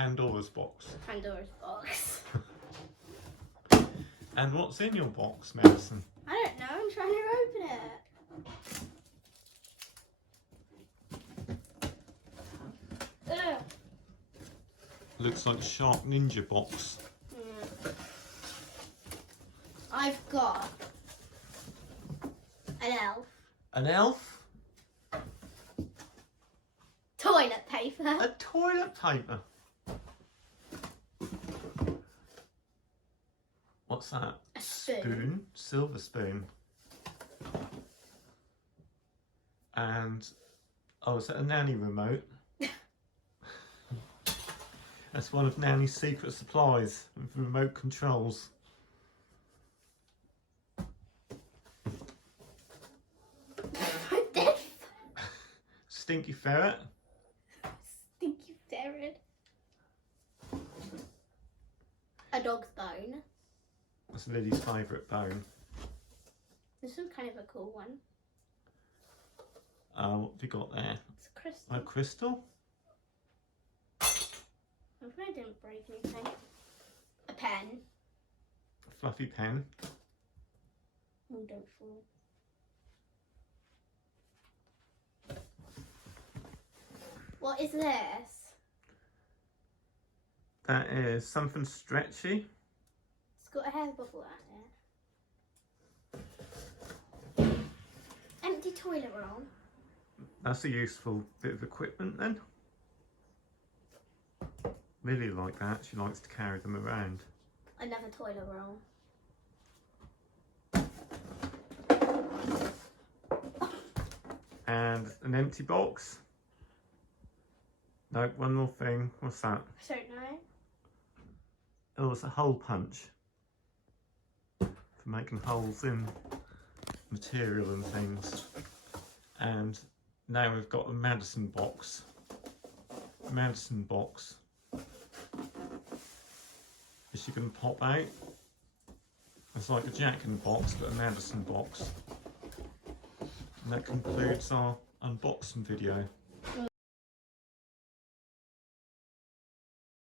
Pandora's box. Pandora's box. And what's in your box, Madison? I don't know, I'm trying to open it. Ugh. Looks like a Shark Ninja box. I've got an elf. An elf? Toilet paper. A toilet paper. What's that? A spoon. Silver spoon. And, oh, is that a nanny remote? That's one of Nanny's secret supplies with remote controls. Stinky ferret. Stinky ferret. A dog's bone. That's Lily's favourite bone. This is kind of a cool one. What have you got there? It's a crystal. A crystal? Hopefully I didn't break anything. A pen. A fluffy pen. Oh, don't fall. What is this? That is something stretchy. It's got a hair bubble out there. Empty toilet roll. That's a useful bit of equipment then. Really like that. She likes to carry them around. Another toilet roll. And an empty box. No, one more thing. What's that? I don't know. Oh, it's a hole punch. For making holes in material and things. And now we've got a Madison box. Madison box. Is she going to pop out? It's like a Jack in the Box, but a Madison box. And that concludes our unboxing video.